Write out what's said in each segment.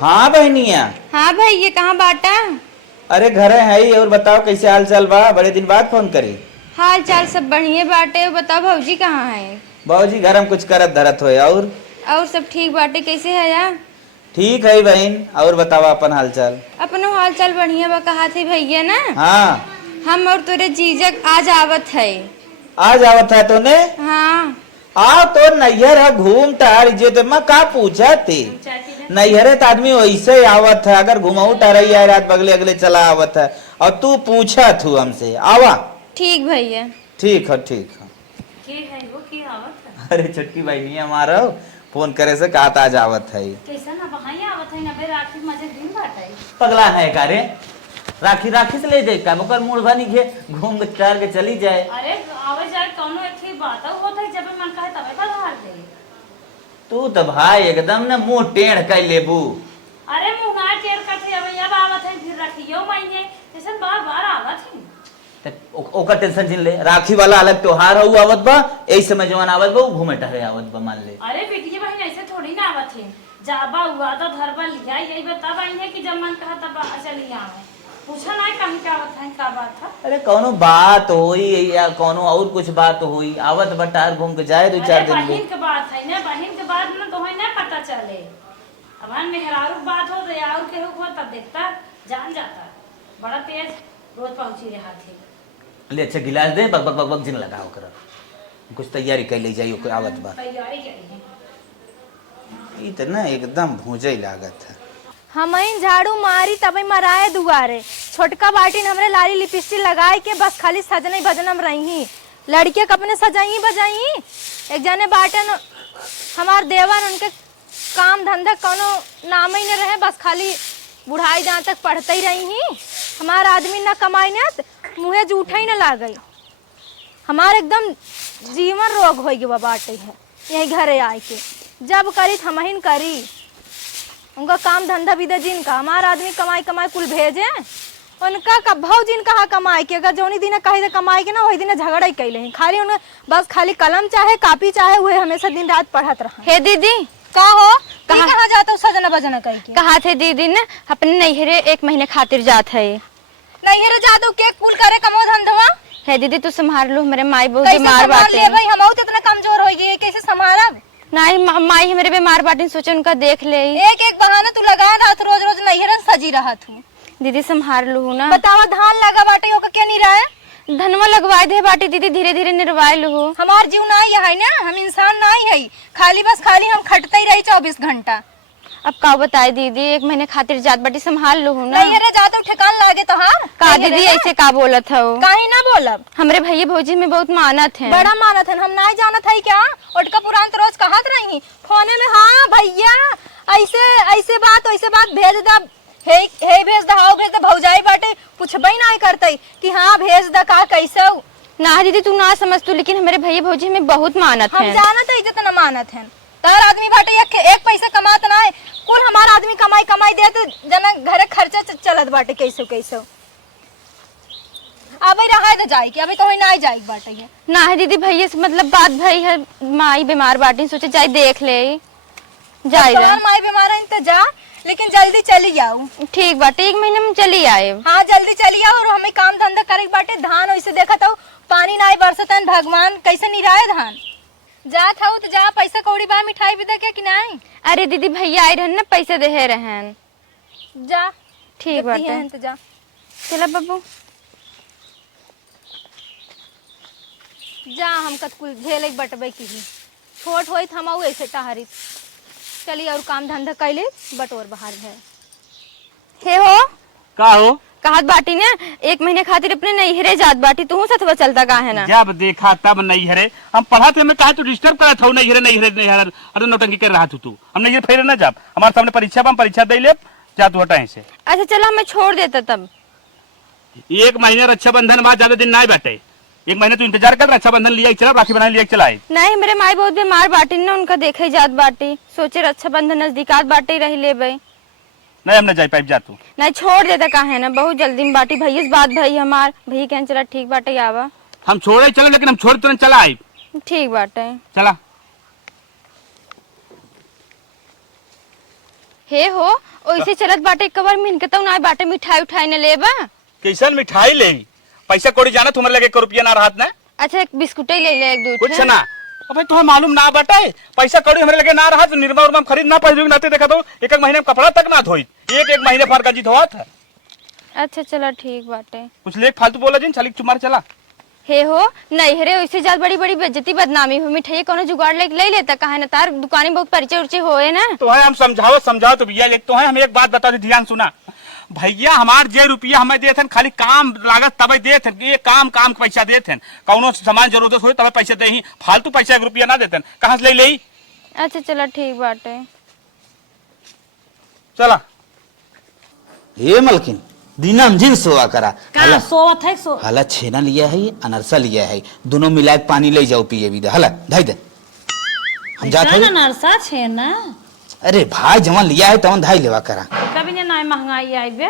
हाँ बहनिया। हाँ भाई, ये कहाँ बाटा? अरे घर है ही। और बताओ कैसे हाल चाल बा? बड़े दिन बाद फोन करी। हाल चाल सब बढ़िया बाटे। बताओ भौजी कहाँ है? बाबूजी घर हम कुछ करत धरत होए। और सब ठीक बाटे? कैसे है यार? ठीक है बहन। और बताओ अपन हाल चाल। अपनो हाल चाल बढ़िया बा। कहा थे भैया ना, हाँ हम और तोरे जीजक आज आवत है। आज आवत है तूने? हाँ आ तो नैहर है घूम टहर जे तो मैं का पूछा थी। नैहरे तो आदमी वैसे ही आवत है। अगर घुमाऊ टहरई है रात बगले अगले चला आवत है। और तू पूछा थू हमसे आवा। ठीक भैया। ठीक है ठीक है। के है वो के आवत है? अरे छुटकी बहनी हमारा फोन करे से कहा आज आवत है। कैसा ना बहाई आवत है ना बे राखी मजे दिन बाटे। पगला है का रे? राखी राखी से ले जाए का मुकर मूड भनी के घूम के टहर के चली जाए। अरे आवे जाए कौनो एक ही बात होत है जब मन कहे तबे बधार दे। तू तो भाई एकदम ना मुंह टेढ़ कर लेबू। अरे मुंगा टेर कथे अब आवत है फिर रखियो महीने जैसे बार बार आवत है। ओकर टेंशन जिन ले। राखी वाला अलग त्योहार हो आवत बा। यही समय जवान आवत बा घूमे टहरे आवत बा मान ले। अरे बेटी बहन ऐसे थोड़ी ना आवत है। जाबा हुआ तो धरबा लिया यही बता आई है कि जब मन कहा तब चली आवे। पूछा ना कहीं क्या आवत है का बात है। अरे कौनो बात होई या कौनो और कुछ बात होई आवत बटार घूम के जाए 2-4 दिन बहन के बात है ना, बहन के बात ना तो है ना पता चले। अब हम मेहरारू बात हो तो और के हो तब देखता जान जाता। बड़ा तेज रोज पहुंची रहा थे। ले अच्छा गिलास दे बक बक बक बक जिन लगाओ कर। कुछ तैयारी कर ले जाइयो कोई आवत बा। तैयारी करी है। ई त ना एकदम भूजे लागत है। हम झाड़ू मारी तभी मराए दुआरे। छोटका बाटी हमरे लाली लिपस्टिक लगाए के बस खाली सजने बजनम रही। लड़के कपने सजाई बजाई। एक जने बाटन हमार देवर उनके काम धंधा कोनो नाम ही न रहे। बस खाली बुढ़ाई जहाँ तक पढ़ते ही रही। हमार आदमी न कमाई न मुँहे जूठा ही न लागई। हमार एकदम जीवन रोग हो गया बाटे है। यही घरे आए के जब करी थमहिन करी। उनका काम धंधा भी दे जिनका हमारा आदमी कमाई कमाई कुल भेजे। उनका कभाव जिन कहा कमाई के अगर जोनी दिन कही कमाई के ना वही दिन झगड़ा ही कैले हैं। खाली उन्हें बस खाली कलम चाहे कापी चाहे हुए हमेशा दिन रात पढ़त रहा। हे दीदी का हो कहाँ जाता सजना बजना कह के? कहा थे दीदी ने अपने नैहरे 1 महीने खातिर जात है। नैहरे जादू के कुल करे कमो धंधवा। हे दीदी तू संभाल लो मेरे माई बहुत बीमार बाटे। भाई हम तो इतना कमजोर हो गए कैसे संभालब? नहीं माई मेरे बीमार बाटे सोचे उनका देख ले। एक एक बहाना तू लगा रहा तू रोज रोज नैहरे सजी रहा तू। दीदी संभाल लू ना। बतावा धान लगा बाटे ओका क्या नहीं रहा है? धनवा लगवाए दे बाटी दीदी धीरे धीरे निर्वाय लू। हमार जीव नहीं है ना, हम इंसान नहीं है। खाली बस खाली हम खटते ही रही 24 घंटा। अब का बताए दीदी 1 महीने खातिर जात बाटी संभाल लू ना। नहीं अरे जातो ठिकान लागे तो हां का दीदी ऐसे का बोलत हो? काहे ना बोलब? हमरे भैया भौजी में बहुत मानत है। बड़ा मानत है। हम नहीं जानत है क्या? ओटका पुरान तो रोज कहत रही फोने में। हां भैया ऐसे ऐसे बात भेज दा। हे भेज दा हां भेज दा। भौजाई बाटे पूछबई नहीं करतई कि हां भेज दा का कैसे। ना दीदी तू ना समझ तू लेकिन हमारे भैया भौजी में बहुत मानत है। हम जानत है इज्जत न मानत है। तार आदमी बाटे एक पैसा कमात ना है। कुल हमारा आदमी कमाई देत जना घरे खर्चा चलत बाटे कैसे कैसे। अबे रहा तो जाई कि अभी तो नहीं जाई बाटे है ना है दीदी भैया से मतलब बात भाई है माई बीमार बाटी सोचे जाए देख ले जाए। माई बीमार है तो जा लेकिन जल्दी चली जाऊ। ठीक बाटे 1 महीने में चली आए। हाँ जल्दी चली आओ। और हमें काम धंधा करे बाटे। धान वैसे देखा था पानी नहीं बरसतन भगवान कैसे नहीं रहा है धान। जा था तो जा पैसा कौड़ी बा मिठाई भी दे के कि नहीं? अरे दीदी भैया आए रहन ना पैसे दे रहन। जा ठीक बाटे तो जा चला बाबू जा। हम कत कुल झेल बटबे की ही छोट होई थमाऊ ऐसे टहरी चली और काम धंधा कैले बटोर बाहर है। हे हो का हो कहत बाटी ने 1 महीने खातिर अपने नैहरे जात बाटी तू सतवा चलता का है ना? जब देखा तब नैहरे हम पढ़ा थे। मैं कहा तू डिस्टर्ब करा था नैहरे अरे नौटंकी कर रहा तू। हम नैहरे फेरे ना जाब। हमारे सामने परीक्षा हम परीक्षा दे ले जा तू हटाए से। अच्छा चलो हमें छोड़ देता तब 1 महीने रक्षाबंधन बाद ज्यादा दिन नहीं बैठे। 1 महीने तू इंतजार कर रक्षाबंधन लिया चला राखी बना लिया चलाए। नहीं मेरे माई बहुत बीमार बाटी ना उनका देखे जात बाटी सोचे रक्षाबंधन नजदीकात बाटे रही ले बे। नहीं हम न जाए पाइप जा तू। नहीं छोड़ देता का है ना बहुत जल्दी में बाटी भैया से बात भाई हमार भैया कह चला ठीक बाटे आवा। हम छोड़े चले लेकिन हम छोड़ तुरंत चला आए। ठीक बाटे चला हे हो ओइसे चलत बाटे एक बार मिन के तो ना बाटे मिठाई उठाई न लेबा। कैसन मिठाई ले पैसा कोड़ी जाना तुम्हारे लगे 1 रुपया ना रहत ना। अच्छा एक बिस्कुट ले ले एक दो कुछ ना अबे तुम्हें मालूम ना बाटे पैसा कौड़ी हमारे लगे ना रहा तो निर्मा उर्मा खरीद ना पाई नाते देखा तो एक महीने में कपड़ा तक ना धोई एक महीने भर गंजी धोआ था। अच्छा चला ठीक बाटे। कुछ लेक फालतू बोला जिन चली चुमार चला। हे हो नहीं हरे वैसे ज्यादा बड़ी बड़ी बेइज्जती बदनामी हो मिठाई कोनो जुगाड़ ले लेता कहा ना तार दुकानी बहुत परिचय उर्चय होए ना। तो है हम समझाओ तो भैया एक तो है हम एक बात बता दे ध्यान सुना भैया हमार जे रुपया हमें देते खाली काम लागत तब देते ये काम के पैसा देते कौनो सामान जरूरत हो तब पैसा दे ही फालतू पैसा 1 रुपया ना देते कहाँ से ले। अच्छा चला ठीक बाटे चला। हे मलकिन दिनम जिन सोआ करा का सोवत है सो हला छेना लिया है ये अनरसा लिया है दोनों मिला के पानी ले जाओ पिए भी दे हला धाई दे हम जात ना है। नरसा छे ना अरे भाई जवन लिया है तवन धाई लेवा करा कभी ना महंगाई आई बे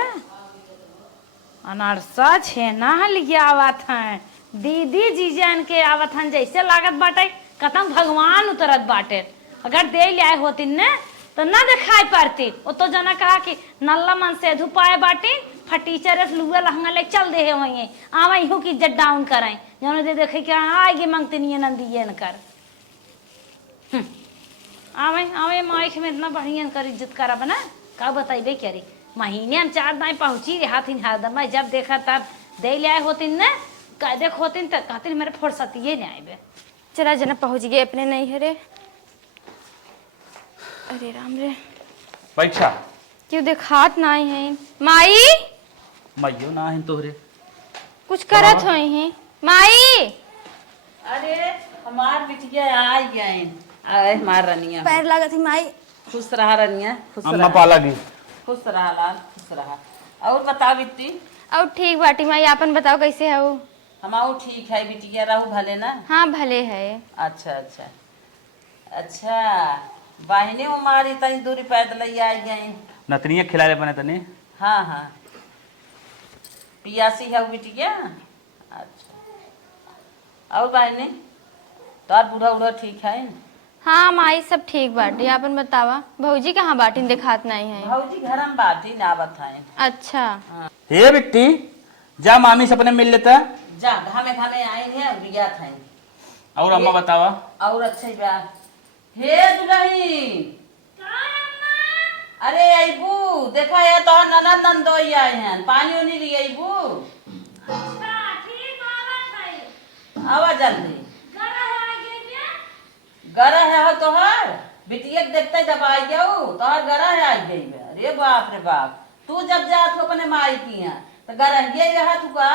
अनरसा छे ना लिया आवत है दीदी जीजन के आवत हन जैसे लागत बाटे कतम भगवान उतरत बाटे अगर दे ले आए होती न तो ना दिखाई पड़ती वो तो जना कहा कि नल्ला मन से धुपाए बाटी फटीचर लुआ लहंगा ले चल दे वही आवा इहू की इज्जत डाउन कराए जनो दे देखे कि आएगी मंगते नहीं नंदी न कर आवे आवे माइक में इतना बढ़िया कर इज्जत करा बना का बताइबे क्या रे महीने में 4 दाएं पहुंची रे हाथिन हरदम जब देखा तब दे ले आए होती न कह देख होती तो कहती मेरे फुर्सत ये नहीं आए बे चला जना पहुंच गए अपने नहीं हरे। अरे राम रे पैसा क्यों देखात ना है माई मैयो ना है तोहरे कुछ करत होई है माई। अरे हमार बिटिया आ गए अरे हमार रनिया पैर लागत है माई। खुश रहा रनिया खुश अम्मा रहा पाला गी खुश रहा लाल खुश रहा। और बताओ बिट्टी और ठीक बाटी माई आपन बताओ कैसे है वो। हमाऊ ठीक है बिटिया रहू भले ना। हाँ भले है। अच्छा अच्छा अच्छा बहने हमारी तनी दूरी पैदल ही आ गई। नतनिया खिला ले बने तने। हाँ हाँ पियासी है वो बिटिया। अच्छा और बहने तार बूढ़ा उड़ा ठीक है। हाँ माई सब ठीक बाटी आपन बतावा भौजी कहाँ बाटी देखात नहीं है। भौजी घर में बाटी ना बताए। अच्छा हे बिट्टी जा मामी से अपने मिल लेता जा घामे घामे आई है बिया था। और अम्मा बतावा और अच्छा बा हे दुल्हन अरे अबू देखा है तो ननद नंदोई आए हैं पानी उनी लिए अबू। अच्छा ठीक आवत है आवा जल्दी गरा है आगे गरा है हो तोहर बिटिया के देखते दबाई जाऊ तोहर गरा है आ गई बे। अरे बाप रे बाप तू जब जात हो अपने माई की यहाँ तो गरा ये रहा तू का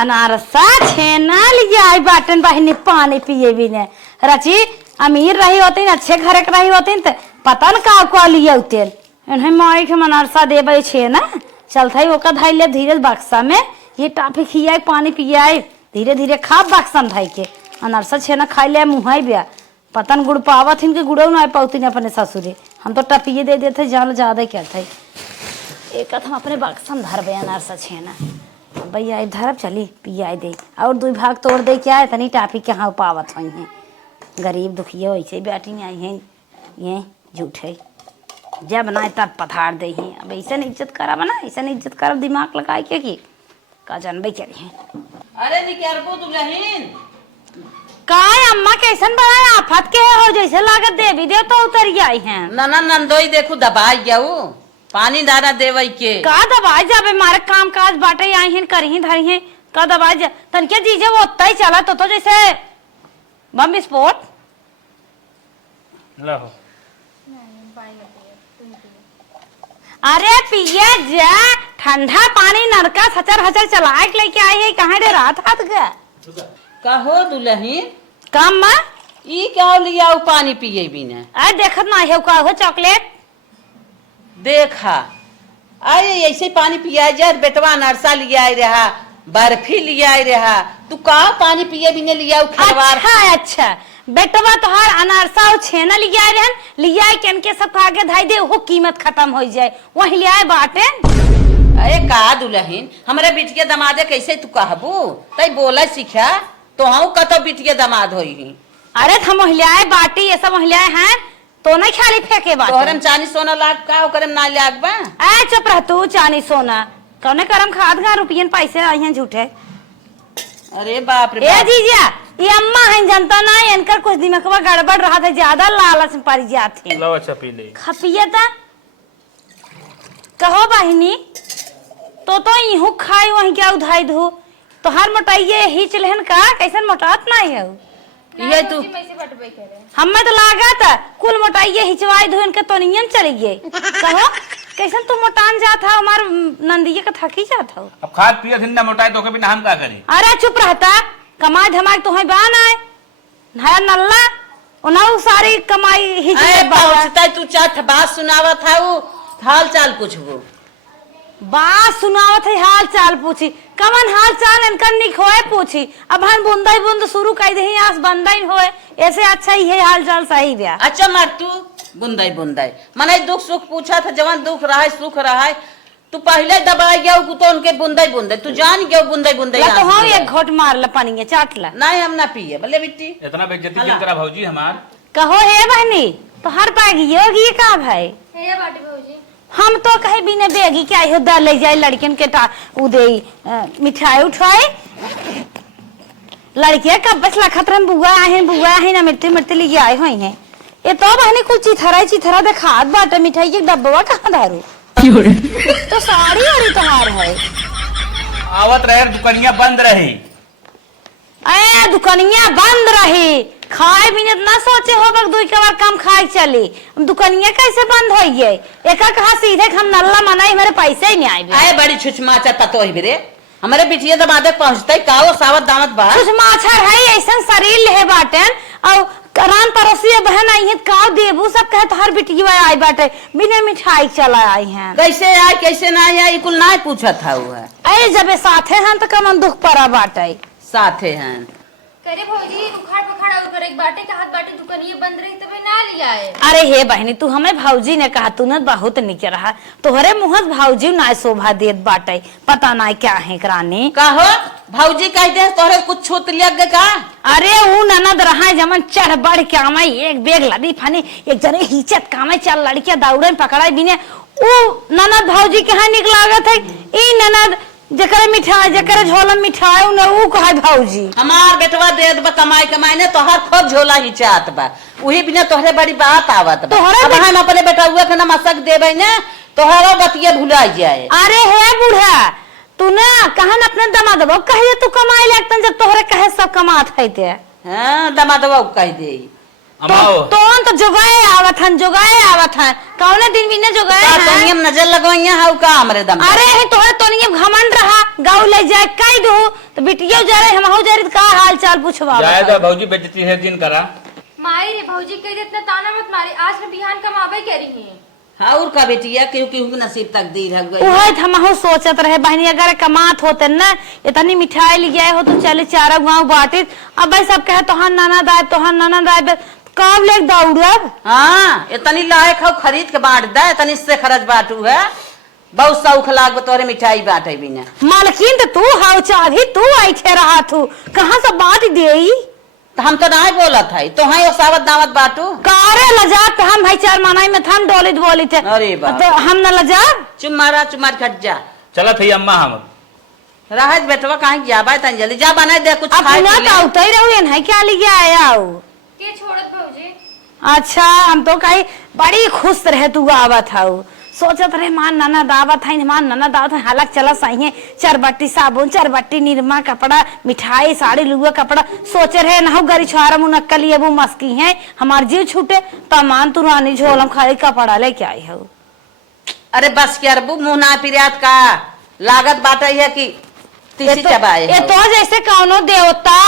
अनारसा छेना लिया आई बाटन बहनी पानी पिए भी ने रची अमीर रही होती अच्छे घर के रही होती तो पता न का लिए होते इन्हें माई के अनारसा देवे छेना चलता ही ओका धाई ले धीरे बक्सा में ये टाफी खिया पानी पियाए धीरे धीरे खा बक्सा में धाई के अनारसा छेना खाई ले मुहाई बिया पतन गुड़ पावत हिन के गुड़ो ना पाती अपने ससुरे हम तो टपिए दे देते जान ज्यादा क्या था एक हम अपने बक्सा में धरबे अनारसा छेना भैया धरब चली पिया दे और 2 भाग तोड़ दे क्या है तनी टाफी के हाँ पावत हुई हैं गरीब दुखिया वैसे बैठी नहीं आई हैं ये झूठे जब बनाए तब पधार दे हैं अब ऐसा इज्जत करब ना ऐसा इज्जत करब दिमाग लगाए के की का जानबे करी हैं। अरे निकरबो दुल्हन का अम्मा कैसन बनाए आफत के हो जैसे लागत देवी देवता उतर आई हैं ननद नंदोई देखू दबाई जाऊ पानी दाना देवई के का दबाई जाबे मारे काम काज बाटे आई हैं करही धरी हैं का दबाई जा तनके जीजे वो उतना ही चला तो जैसे बम विस्फोट लो अरे पिए जा ठंडा पानी नलका सचर हचर चला के लेके आई है कहाँ रे रात हाथ गया कहो दुल्हन काम मां ई क्या लिया पानी पिए बिना अरे देखत ना है का हो चॉकलेट देखा अरे ऐसे पानी पिया जा बेटवा नरसा लिया आई रहा बर्फी लिया आई रहा तू का पानी पिए बिना लिया खलवार। अच्छा अच्छा बेटवा तोहार अनारसा और छेना लिया रहन लिया केन के सब आगे धाई दे वो कीमत खत्म हो जाए वही लिया बाटे। अरे का दुल्हन हमारे बिटिया दमादे कैसे तू कहबू तई बोला सीखा तो हम कतो बिटिया दमाद होई। अरे हम महिलाएं बाटी ये सब महिलाएं हैं तो नहीं खाली फेंके बाटे तोहरे में चानी सोना लाग का ओकरे में ना लाग बा। ए चुप रह तू चानी सोना कौने करम खाद गा रुपयन पैसे आई हैं झूठे। अरे बाप रे ए बाप। जीजा ये अम्मा है जनता ना इनकर कुछ दिमागवा गड़बड़ रहा था ज्यादा लालच में पड़ जाते लो अच्छा पी ले। खपिया था कहो बहिनी तो इहू खाई वही क्या उधाई धो तो हर मोटाइए ही चलहन का कैसन मोटात नहीं है ये तू हमें तो लागा था कुल मोटाइए हिचवाई धो इनके तो नियन चली गई कहो कैसन तू मोटान जात था हमार नंदिये का थकी जात हो। अब खाद पिया थिन ना मोटाए तो कभी ना हम का करें। अरे चुप रहता कमाई धमाई तो है बान आए नया नल्ला उनाऊ सारी कमाई हिच अरे पहुंचता तू चार बात सुनावा था वो हाल चाल पूछबो। बात सुनावत है हाल चाल पूछी कमन हाल चाल इनका निक होए पूछी अब हम बुंदा बुंद शुरू कर दे आस बंदा ही होए ऐसे अच्छा ही है हाल चाल सही ब्या। अच्छा मार तू बुंदाई बुंदाई मने दुख सुख पूछा था जवान दुख रहा है सुख रहा है तू पहले दबाई गया तो उनके बुंदाई बुंदाई तू जान गया बुंदाई बुंदाई तो हम एक घोट मार ला पानी चाट ला नहीं हम ना पिए भले बिट्टी इतना बेइज्जती क्यों करा भौजी हमार। कहो हे बहनी तो हर पागी योगी का भाई हम तो कहे बिना बेगी क्या हो दा ले जाए लड़कियन के टा उदे मिठाई उठाए लड़कियां कब बस लखतरन बुआ है ना मिट्टी मिट्टी लेके आए हुए हैं ये तो बहनी कुछ चिथरा दे खाद बाटे मिठाई के डब्बा कहाँ धारू तो साड़ी और तोहार है आवत रहे दुकानिया बंद रही। ए दुकानिया बंद रही खाए बिना ना सोचे हो बक दुई के बार कम खाए चली दुकानिया कैसे बंद हो गई एका कहा सीधे हम नल्ला मनाई मेरे पैसे ही नहीं आए आए बड़ी छुछमाचा ततो ही बेरे हमारे बिटिया दमादे पहुंचते काओ सावत दामत बा कुछ माछा है ऐसा शरीर ले बाटन और करान पड़ोसी बहन आई है काव देबू सब कहे तो हर बिटिया आई बाटे बिना मिठाई चला आई हैं कैसे आए कैसे ना आए कुल ना पूछा था वो है अरे जब साथे हैं तो कमन दुख पड़ा बाटे साथे हैं करे भौजी उखाड़ पखाड़ और करे बाटे का हाथ बाटे दुकानिए बंद रही तबे ना लिया है। अरे हे बहनी तू हमें भौजी ने कहा तू न बहुत निके रहा तोहरे मुहत भौजी ना शोभा देत बाटे पता ना क्या है करानी कहो भौजी कह दे तोहरे कुछ छूत लग का। अरे वो ननद रहा जमन चढ़ बढ़ के आमाई एक बेग लड़ी फानी एक जने हिचत कामे चल लड़कियां दौड़े पकड़ाई बिने वो ननद भौजी के यहाँ निक लागत है ई ननद जकरे मिठाई जकरे झोला मिठाई न ऊ कहे भौजी हमार बेटवा देत बा कमाई ने तोहर खूब झोला ही चात बा वही बिना तोहरे बड़ी बात आवत बा अब हम अपने बेटवा के ना मसक देबे ने तोहरो बतिया भुला जाए। अरे हे बूढ़ा तू ना कहन अपने दमादबो कहे तू कमाई लगतन जब तोहरे कहे सब कमात है ते हां दमादबो कह दे तो जोगाए आवत हन कौने दिन भी ने जोगाए का तोनियम नजर लगवाइया हाउ का हमरे दम अरे तोहरे तोनियम घमंड रहा गांव ले जाए कई दो तो बिटिया जा रहे हम हो जा रही का हाल चाल पूछवा जायदा भौजी बेइज्जती है दिन करा माई रे भौजी कह इतना ताना मत मारी आज में बिहान कमावे करी है। और का बेटिया क्यों क्यों नसीब तकदीर है गई ओहे हम सोचत रहे बहनी अगर कमात होते न इतनी मिठाई ले गए हो तो चले चारा गांव बाटे अब भाई सब कहे तोहर नाना दाए कब ले दौड़ब। हाँ इतनी लायक हो खरीद के बांट दे इतनी से खर्च बांटू है बहुत सौख लाग तोरे मिठाई बांटे बिना मालकिन तो तू हाउ चाभी तू आई थे रहा तू कहाँ से बांट देई तो हम तो नहीं बोलत है तो है सावत दावत बांटू कारे लजात हम भाई चार मनाई में थम डोलित बोली थे अरे बाप तो हम न लजा चुमार खट जा चला थी अम्मा हम रहत बेटवा कहीं जाबा तन जल्दी जा बना दे कुछ अब ना तो उतर रहो है क्या लिखे आया हो के छोड़त भौजी। अच्छा हम तो कहीं बड़ी खुश रहे तू आवत हाउ सोचत रहे मान नाना दावत है मान नाना दावत है हालक चला सही है चरबट्टी साबुन चरबट्टी निरमा कपड़ा मिठाई साड़ी लुआ कपड़ा सोचे रहे ना गरी छुआरा मुनक्कल ये वो मस्की है हमार जीव छूटे तमान तू रानी झोलम खाली कपड़ा लेके आई हो। अरे बस क्या अरबू मुंह ना पिरियात का लागत बाटा है कि तीसी चबाए ये तो जैसे कौनो देवता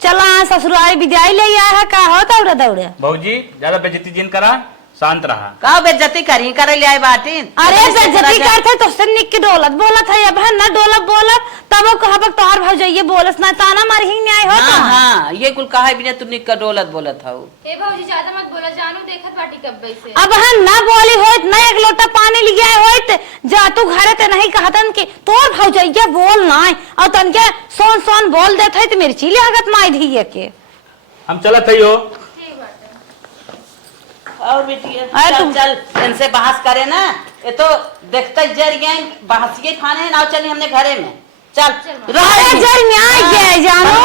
चला ससुराल विदाई ले आया है का हो दौड़े दौड़े भौजी ज्यादा बेइज्जती जिन करा शांत रहा का बेइज्जती करी करे ले आए बाटी अरे बेइज्जती करते तो से निक के डोलत बोलत है अब ना डोलत बोलत तब वो कहब तोहर भौजाइए बोलस ना ताना मार ही न्याय हो हां हां ये कुल कहे बिना तू निक का डोलत बोलत हऊ ए भौजी ज्यादा मत बोला जानू देखत बाटी कब से अब हम ना बोली होत ना एक लोटा पानी ले गए होत जा तू घरे ते नहीं कहतन के तोर भौजाइए बोल ना और तन के सोन बोल देत है त मिर्ची लागत माई धिए के हम चलत है हो और बिटिया अरे चल तुम- चल इनसे बहस करे ना, ये तो देखते जर गए बहसिए खाने ना चली हमने घरे में चल अरे जर न्याय के जानो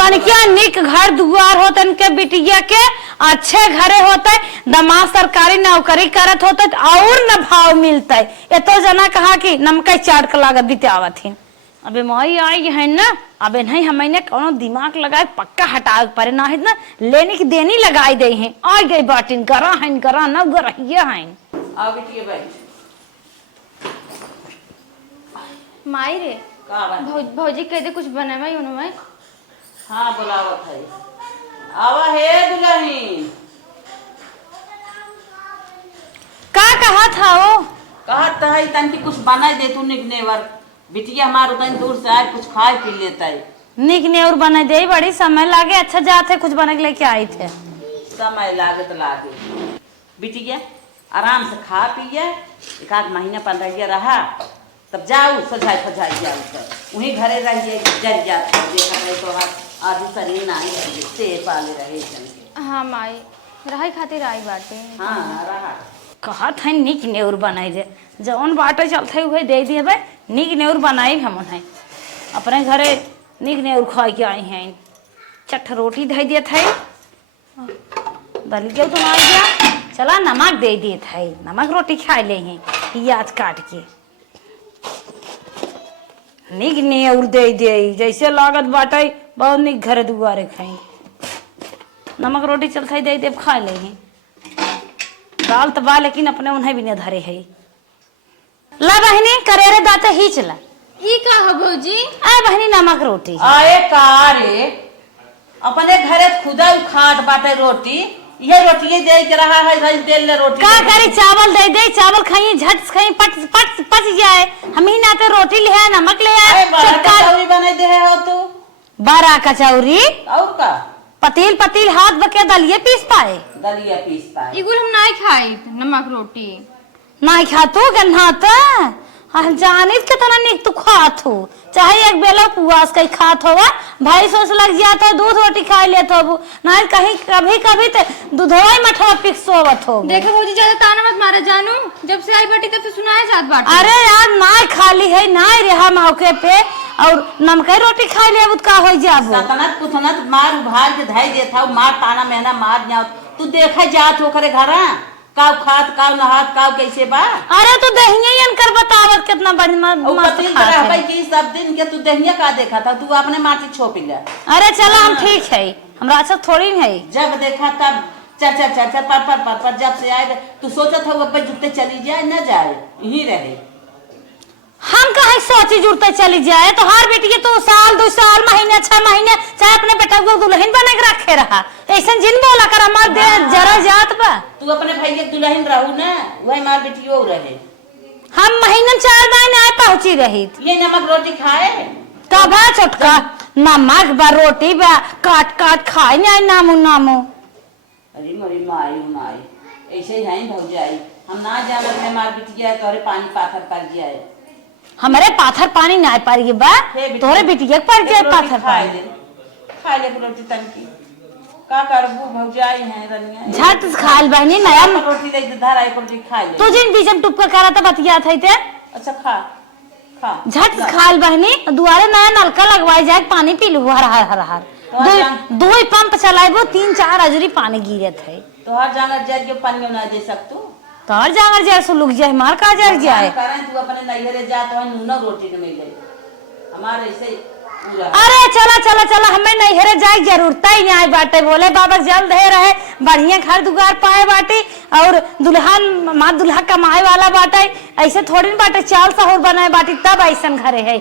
तनिका निक घर दुआर हो तनके बिटिया के अच्छे घरे होते दमाद सरकारी नौकरी करत होते और न भाव मिलते ये तो जना कहा कि नमका चाट के लागत बितावत ही अबे माई आई है ना अबे नहीं हमें कोनो दिमाग लगाए पक्का हटाए परे ना है ना लेने की देनी लगाई दे हैं आ गई बाटिन गरा न गरहिए हैं आओ बिटिया बैठ माई रे का बात भौजी कह दे कुछ बनावे ही उन्होंने। हाँ बुलावत है आवा हे दुल्हन का कहा था वो कहत है तन की कुछ बना दे तू निकनेवर बिटिया हमार उतन दूर से आए कुछ खाए पी लेता है निक ने और बना दे बड़ी समय लागे अच्छा जाते कुछ बना के लेके आई थे समय लागत लागे बिटिया आराम से खा पिए एक आध महीना 15 दिन रहा तब जाऊ सजाई फजाई जाऊ तो वहीं घरे रहिए जर जाते देखा रहे तो आधी शरीर ना ही से पाले रहे चल के हाँ माई रही खातिर आई बाटे। हाँ रहा कहा था निक नेउर बनाई दे जौन बाटे चलते हुए दे दिए भाई निक नेउर बनाई हम है अपने घरे निक नेउर खा के आई हैं चट रोटी दे दिए थे बल के तुम आ गया चला नमक दे दिए थे नमक रोटी खा ले हैं प्याज काट के निक नेउर दे दे जैसे लागत बाटे बहुत निक घरे दुआरे खाई नमक रोटी चलते दे दे खा ले हैं दाल तो बा लेकिन अपने उन्हें भी नहीं धरे है ला बहनी करेरे दाते ही चला ई का हो भौजी? आए बहनी नमक रोटी आए कारे अपने घरे खुदा खाट बाटे रोटी ये रोटी दे के रहा है भाई तेल ले रोटी का करी चावल दे दे चावल खाई झट खाई पच पच पच जाए हम ही नाते रोटी ले आए नमक ले आए कचौरी बना दे हो तू बारा कचौरी और का पतील पतील हाथ बके दलिए पीस पाए दलिया पीस पाए इगुल हम नहीं खाई नमक रोटी। नहीं खातो गन्हाता हम जानित कितना निक तू खात हो चाहे एक बेला पुआस कहीं खात होगा भाई सोच लग जाता हो दूध रोटी खा लेते हो नहीं कहीं कभी कभी तो दूधवा मठवा पिक्स होवत हो देखो भौजी ज्यादा ताना मत मारा जानू जब से आई बाटी तब से सुनाए जात बाटी। अरे यार ना खाली है ना रहा मौके पे और नमक रोटी खा ले का हो जाबो सतनत कुथनत मार उभार के धाई देता मार ताना महीना मार जाओ तू देखा जात हो करे घर काव खात काव नहात काव कैसे बा अरे तू दहिया इनकर बतावत कितना बड़ी मस्त खात है। की सब दिन के तू दहिया का देखा था तू अपने माटी छोप ले अरे चलो हम ठीक है हमरा अच्छा थोड़ी है जब देखा तब चर पर जब से आए तू सोचा था वो जुटते चली जाए न जाए यही रहे हम कहीं सोची जुड़ते चली जाए तो हर बेटी के तो साल 2 साल महीने 6 महीने चाहे अपने बेटा को दुल्हन बना के रखे रहा ऐसा जिन बोला कर हमार दे जरा जात बा तू अपने भैया दुल्हन रहू ना वही मार बेटी वो रहे हम महीने 4 महीने आए पहुंची रही ये नमक रोटी खाए कबा छोटका नमक बा रोटी बा काट काट खाए नहीं नामू नामू अरे मोरी माई ऐसे ही है भौजाई हम ना जानत में मार बिटिया तोरे पानी पाथर कर जाए हमारे पाथर पानी ना पारी बा तोरे बिटिया पर जाए पाथर पानी खा ले रोटी तनकी का करबू भौजाई है रनिया झट खाल बहनी नया रोटी ले धर आई रोटी खा ले तू जिन बीजम टुपका करा था बतिया थे ते अच्छा खा खा झट खाल बहनी दुआरे नया नलका लगवाई जाए पानी पी लू हर हर हर हर दो पंप चलाइबो 3-4 अजरी पानी गिरत है तो हर जांगर जर के पानी ना दे सकतू तो हर जांगर जाए सो लुक जाए मार का जर जाए कारण तू अपने नैहरे जा तो नूना रोटी न मिल जाए हमारे ऐसे पूरा अरे चला चला चला हमें नैहरे जाए जरूरत ही नहीं बाटे बोले बाबा जल्द है रहे बढ़िया घर दुगार पाए बाटे और दुल्हन माँ दुल्हा कमाए वाला बाटे ऐसे थोड़ी न बाटे चाल सहुर बनाए बाटे तब ऐसा घरे है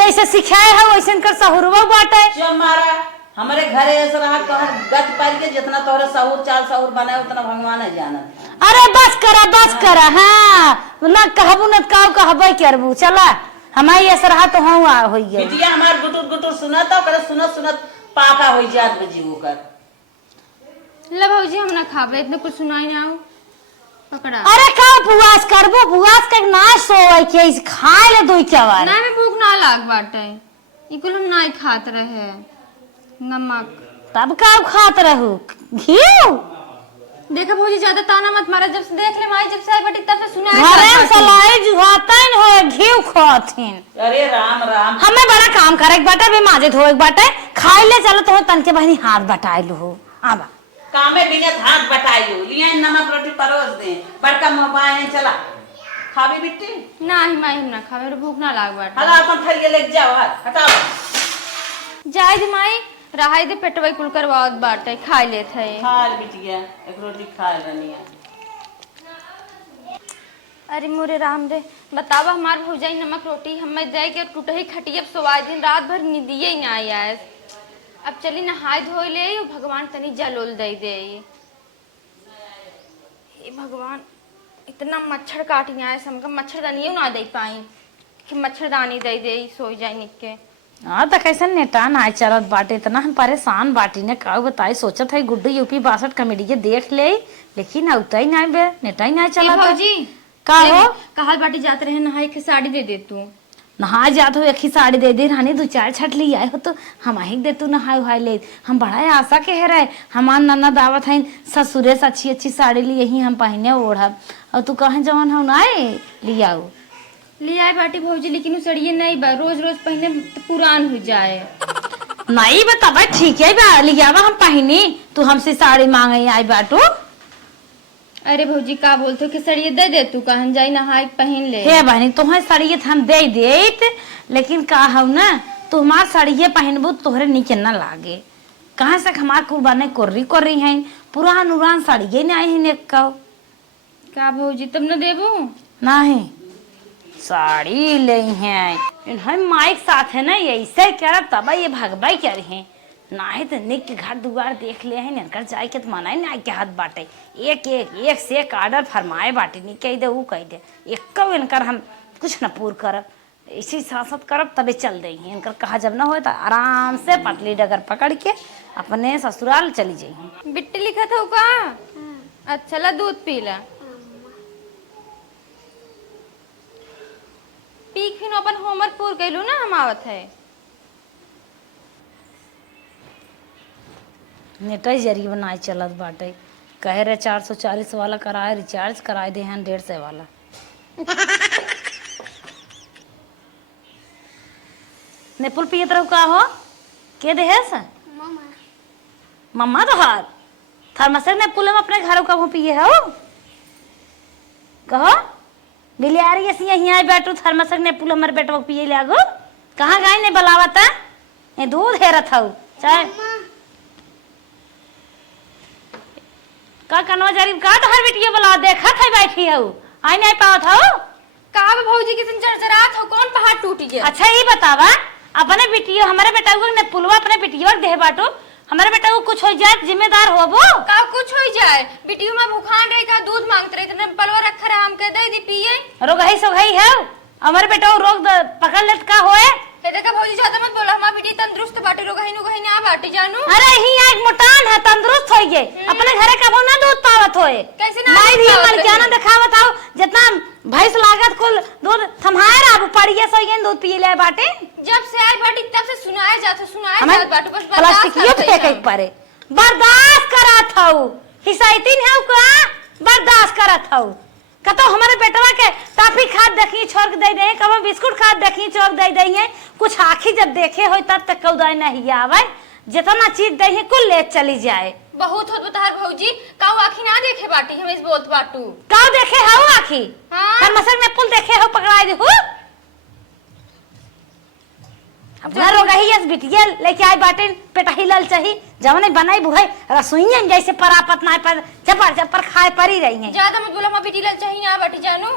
जैसे सिखाए है वैसे कर सहुरवा बाटे जो हमारा हमारे घरे ऐसा रहा तोहर गत पाल के जितना तोहरे सहूर चाल सहूर बनाए उतना भगवान है जानत अरे बस करा हाँ ना कहबू न कहबे करबू चला हमारी ऐसा रहा तो हम आ होई गए बिटिया हमार गुटुर गुटुर सुनत करे सुनत सुनत पाका हो जात बजी होकर ले भौजी हम ना खाबे इतने कुछ सुनाई ना आऊ पकड़ा। अरे का बुआस करबो बुआस के ना सोए के खाए ले दो चावल ना में भूख ना लाग बाटे इकुल हम ना खात रहे नमक तब का खात रहू घी देखो भौजी ज्यादा ताना मत मारा, जब से देख ले माई जब से आई बटी तब से सुना घरे में सलाई जुहातन हो घी खाथिन। अरे राम राम। हमें बड़ा काम करे बाटे भी माजे धोए बाटे खाई ले चलो तो तन के बहनी हाथ बटाई लो आबा कामे बिना हाथ बटाई लो लिया नमक रोटी परोस दे बड़का मोबाइल चला खाबी बिट्टी नहीं माई हम ना खा, मेरे भूख ना लाग बाटे। हला अपन थरिया ले जाओ हाथ हटाओ। जाए दे माई रहाई दे पेटवाई कुल करवावत बाटे खाई लेत है। खा ले बिटिया एक रोटी खा लेनी है। अरे मोरे राम रे बतावा हमार भौजाई नमक रोटी हमें दे के टूटही खटिया सोवाए दिन रात भर नींदिए ही ना आए। अब चली नहाय धोई ले भगवान तनी जलोल दे दे। हे भगवान इतना मच्छर काटी आए हमका मच्छरदानी ना दे पाई कि मच्छरदानी दे दे सोई जाए निक के। हाँ तो कैसे नेटा ना चलत बाटे इतना हम परेशान बाटी ने का बताई सोचत है गुड्डू यूपी 62 कॉमेडी के देख ले लेकिन औता ही ना बे नेटा ही ना चलत। भौजी का हो कहल बाटी जाते रहे नहाई के साड़ी दे दे तू। नहा जात हो एक ही साड़ी दे दे रानी 2-4 छट ली आए हो तो हम ही दे तू नहाय उहाय ले हम बड़ा आशा के है रहे हमार नन्ना दावत है ससुरे से अच्छी साड़ी ली यही हम पहने ओढ़ब और तू कहे जवन हो ना लियाओ ले आए बाटी भौजी लेकिन सड़िए नहीं बा रोज रोज पहने तो पुरान हो जाए। नहीं बता ठीक है बा लियावा हम पहनी तू हमसे साड़ी मांगे आई बाटू। अरे भौजी का बोलते कि सड़िए दे दे तू कहन जाई नहाई पहन ले। हे बहनी तुम्हें सड़िए हम दे देत लेकिन का हो ना तू हमार सड़िए पहनबू तोहरे नीचे न लागे कहाँ से हमार कुर्बानी कोर्री है पुरान उरान सड़िए नहीं आई है का भौजी तब न देबू नहीं साड़ी ले हैं माइक साथ है ना ऐसे क्या तब ये भगवाई क्या रही है ना है तो निक के घर दुआर देख ले है इनकर जाए के तो मना ही ना के हाथ बाटे एक से एक ऑर्डर फरमाए बाटे नहीं कह दे वो कह दे एक इनकर हम कुछ न पूर करब इसी सांसद करब तबे चल रही इनकर कहा जब ना हो तो आराम से पतली डगर पकड़ के अपने ससुराल चली जाइए। बिट्टी लिखा था का अच्छा ला दूध पीला पीक फिर अपन होमवर्क पूर कैलू ना हम आवत है। नेटा जरिए बनाए चलत बाटे कहे रहे 440 वाला कराए रिचार्ज कराए दे हैं 150 वाला नेपुल पिए तरह का हो के दे है मम्मा तो हार थर्मसर नेपुल में अपने घरों का वो पिए हो कहो बिलियारी ऐसी यहीं आए बैठो थर्मसर नेपुल हमारे बेटा पिए ले आगो कहाँ गए ने बलावता ये दूध है रहा चाहे का कनो जरीब का तो हर बिटिया बुला देखा था बैठी है आई नहीं पावा था का भौजी किसन चरचरात हो कौन पहाड़ टूटी गया। अच्छा ये बतावा अपने बिटिया हमारे बेटा को ने पुलवा अपने बिटिया और देह बाटो हमारे बेटा को कुछ हो जाए जिम्मेदार होबो का कुछ हो जाए बिटिया में भूखान रही का दूध मांगते रहे इतने पलवा रखा रहा हम कह दे दी पिए रोगही सोगही है हमारे बेटा को रोग पकड़ लेत का होए देखा भौजी ज्यादा मत बोला हमारी बेटी तंदुरुस्त बाटे रोगही नुगही ना बाटे जानू। अरे ही आज मोटान है तंदुरुस्त हो गए अपने घरे कबो ना दूध पावत होए कैसे ना नहीं भी हमर क्या ना दिखावत आओ जितना भैंस लागत कुल दूध थमाए राबू पड़िए सो ये दूध पी ले बाटे जब से आई बाटी तब से सुनाए जात बस प्लास्टिक ये फेंके परे बर्दाश्त करत हूं हिसाइतिन है का बर्दाश्त करत हूं कतो हमारे बेटवा के टाफी खाद देखी छोड़ दे दे कब बिस्कुट खाद देखी छोड़ दे दे कुछ आखी जब देखे हो तब तक कौदाई नहीं आवे जितना चीज दे कुल ले चली जाए। बहुत होत बता भौजी काऊ आखी ना देखे बाटी हम इस बोलत बाटू काऊ देखे हो आखी हां थर्मसर में पुल देखे हो पकड़ाई दे हो अपना रोगही यस बिटिया लेके आई बाटे पेटा हिलल चाही जवने बनाई बुहाई रसोईयन जैसे परापत ना पर चपर खाए परी रही है ज्यादा मत बोलो मम्मी ढीलल चाहिए ना बाटी जानू।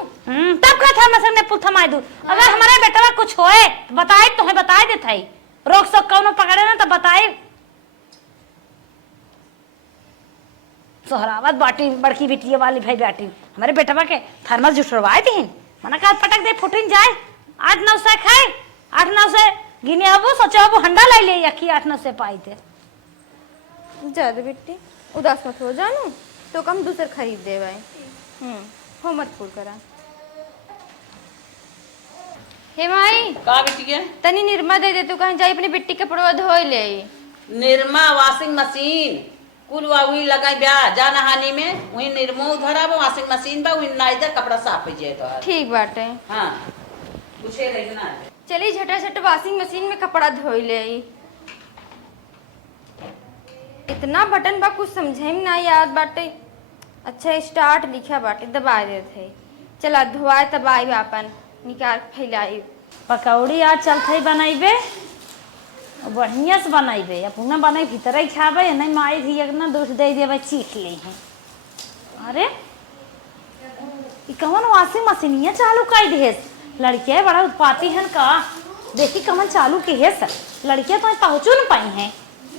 तब का था मसर ने पुल थमाई दू अगर हमारा बेटवा कुछ होए तो बताए तुम्हें बताए दे थाई रोग सब कौनो पकड़े ना तो बताए सोहरावत बाटी बड़की बिटिया वाली भाई बाटी हमारे बेटवा के थर्मस जुटवाए दी मना का पटक दे फुटिन जाए 8-9 से खाए 8-9 से गिने अब सोचे अब हंडा लाई ले यखी 8-9 से पाई थे ज्यादा बेटी उदास मत हो जानू तो कम दूसर खरीद दे भाई हो मत पूर करा। हे माई का बिटिया तनी निरमा दे दे तू कहीं जाई अपनी बिट्टी के पड़वा धोई ले निर्मा वॉशिंग मशीन कुल वही लगाई ब्या जा नहानी में वही निर्मो धरा बा वॉशिंग मशीन बा वही ना इधर कपड़ा साफ हो जाए तो ठीक बाटे। हाँ पूछे रही ना चलिए झटाझट वॉशिंग मशीन में कपड़ा धोई ले। इतना बटन बा कुछ समझे में ना याद बाटे। अच्छा स्टार्ट लिखा बाटे दबा देते। चला धोआए तब आई अपन निकाल फैलाई। पकौड़ी आज चलते बनाइबे बढ़िया से बनाइबे अपना बनाई भीतर ही खाबे नहीं माई भी एक ना दोस्त दे देबे चीख ले हैं। अरे ई कौन वॉशिंग मशीनिया चालू कर देस लड़के बड़ा उत्पाती हैं का देखी कमन चालू के है सर लड़के तो पहुंचो न पाई हैं।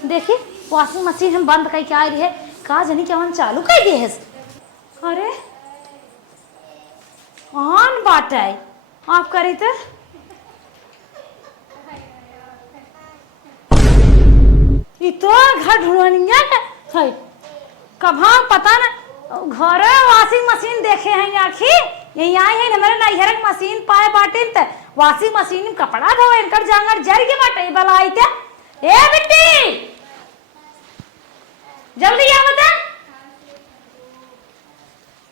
देखी वॉशिंग मशीन हम बंद करके आ रही है का जनी कमन चालू कर दे है। अरे ऑन बात है आप करी तो तो घर ढूंढनिया है कभा पता ना घर वॉशिंग मशीन देखे हैं आखी यही आए हैं हमारे नैहर की मशीन पाए बाटे त वॉशिंग मशीन में कपड़ा धोए इनकर जांगर जर के बाटे बलाई ते ए बिट्टी जल्दी आ बता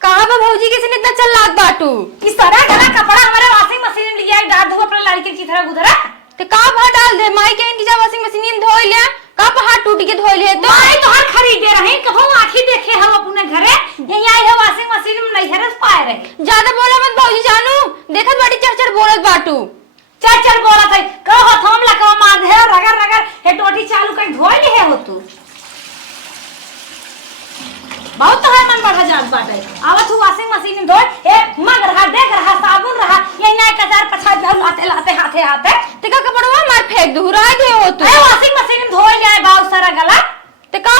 कहाँ बा भौजी किसी ने इतना चल बाटू। इस तरह का कपड़ा हमारे वॉशिंग मशीन में लिया डाल दो अपने लड़के की तरह गुजरा ते का भा डाल दे माई के इनकी जा वॉशिंग मशीन में धोई ले का हाथ टूट के धोई ले तो माई तो हर खरीदे रहे कहो आखी देखे हम अपने घरे यही आए है वॉशिंग मशीन में नैहर से पाए रहे। ज्यादा बोला मत भौजी जानू देखत बाटी चढ़ बोलत बाटू चल बोला था कहो थम ला कहो मार दे रगर रगर हे टोटी चालू कर धोई ले हो तू बहुत तो है मन बढ़ा जात बाटे आवत हूँ वॉशिंग मशीन में धोए ए मग रहा देख रहा साबुन रहा यही ना कजार पछा जाऊ लाते लाते हाथे हाथे ते का कपड़वा मार फेंक दू हुरा दे हो तू ए वॉशिंग मशीन में धोए जाए बाऊ सारा गला ते का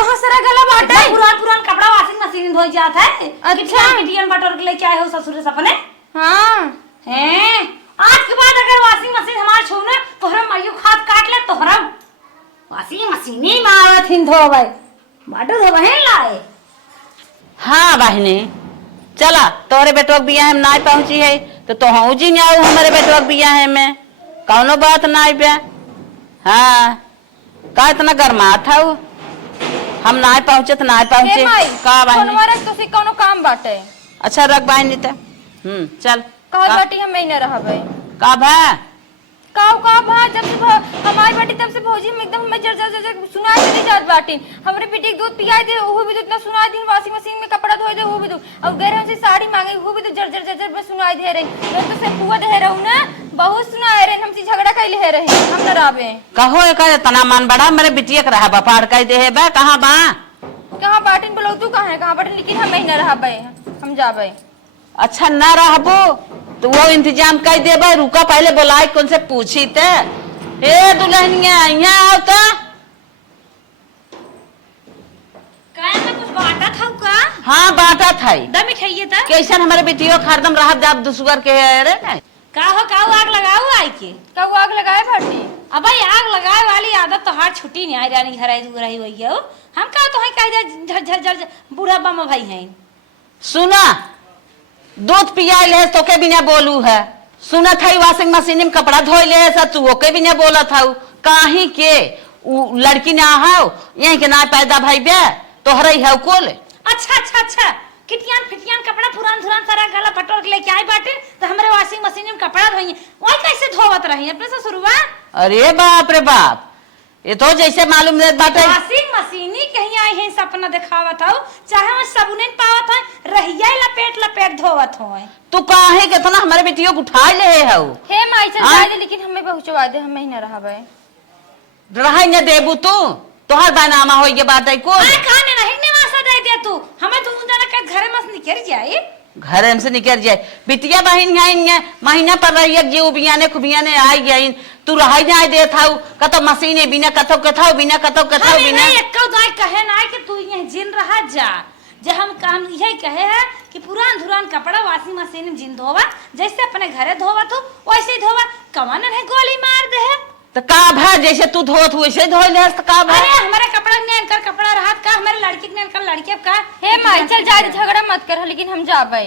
कहां सारा गला बाटे पुरान कपड़ा वॉशिंग मशीन में धोई जाता है। अच्छा मिटियन बटर के लेके आए हो ससुर से अपने हां हैं आज के बाद अगर वॉशिंग मशीन हमार छूने तोहरा मायू खाद काट ले तोहरा वॉशिंग मशीन ही मारत हिन धोवे बाटो धोवे लाए। हाँ बहनी चला तोहरे बेटवा के बियाह में ना पहुंची है तो तोहू जी नहीं आओ हमारे बेटवा के बियाह में कौनो बात ना आई पे। हाँ का इतना गर्मा था वो हम ना पहुंचे तो ना पहुंचे का बहनी हमारा तो से कोनो काम बाटे। अच्छा रख बहनी ते चल कहत बाटी हम नहीं रहबे का भा काव का भा जब से हमारी बाटी तब से भौजी में एकदम हमें जर जर जर सुना दे जात बाटी हमरे बेटी के दूध पियाई दे वो भी तो इतना सुना दी वॉशिंग मशीन में कपड़ा धोए दे वो भी तो अब गैर हमसे साड़ी मांगे वो भी तो जर जर जर में सुनाई दे रही मैं तो से पुआ दे रहू ना बहुत सुनाए रहे हमसे झगड़ा कैले है रहे हम डरावे कहो एक तना मन बड़ा मेरे बिटिया के रहा बा पाड़ कह दे है बा कहां बा कहां बाटिन बोलो तू कहां है कहां बाटिन लेकिन हम नहीं रहबे हम जाबे। अच्छा ना रहबो तो वो इंतजाम कर देबे रुका पहले बुलाए कौन से पूछी ते ए दुल्हनिया यहाँ आओ तो काय में कुछ बाटा था का हाँ बाटा था द मिठाइए था कैसन हमारे बेटियों हरदम रह जाब दुसुगर के रे ना का हो का आग लगाओ आई के कब आग लगाए बाटी अब भाई आग लगाए वाली आदत तो हार छुट्टी नहीं आई रानी घर आई दूर आई हुई है हम का तो है कह झर झर झर बूढ़ा बामा भाई हैं। सुना दूध पिया ले तो के बिना बोलू है सुना था वॉशिंग मशीन में कपड़ा धोई ले है तू ओके बिना बोला था काहे के लड़की ना आओ यहीं के ना पैदा भाई बे तोहरे है कोल। अच्छा अच्छा अच्छा किटियान फिटियान कपड़ा पुरान धुरान सारा गला फटोर के लेके आए बाटे तो हमारे वॉशिंग मशीन में कपड़ा धोइए वही कैसे धोवत रही अपने ससुरवा। अरे बाप रे बाप ये तो जैसे मालूम नहीं बाटे वॉशिंग मशीन ही कहीं आई है सपना दिखावत हो चाहे वो साबुन पावत हो रहिया लपेट लपेट धोवत हो तू काहे कितना हमारे बेटियों को उठा ले है हे माई चल जाए दे लेकिन हमें पहुंचवा दे हम नहीं ना रहबे रहा न देबू तू तोहर बैनामा हो ये बात है को खाने नहीं निवासा दे दे तू हमें तू जाना के घरे मस निकल जाए घर से निकल जाए बिटिया बहन यहाँ महीना पर रही जीव बियाने खुबियाने आई गई तू रह जाए दे था कतो मशीने बिना कतो कथाओ बिना कतो कथाओ बिना एकौ दाई कहे ना कि तू यहीं जिन रहा जा जे हम काम यही कहे है कि पुरान धुरान कपड़ा वॉशिंग मशीन में जिन धोवा जैसे अपने घरे धोवा तू वैसे ही धोवा कवन है गोली मार दे है तो का भा जैसे तू धोत वैसे धो ले तो का भा अरे हमारे कपड़ा ने कर कपड़ा रहा का हमारे लड़की ने कर लड़के का हे माई चल जा झगड़ा मत कर लेकिन हम जाबे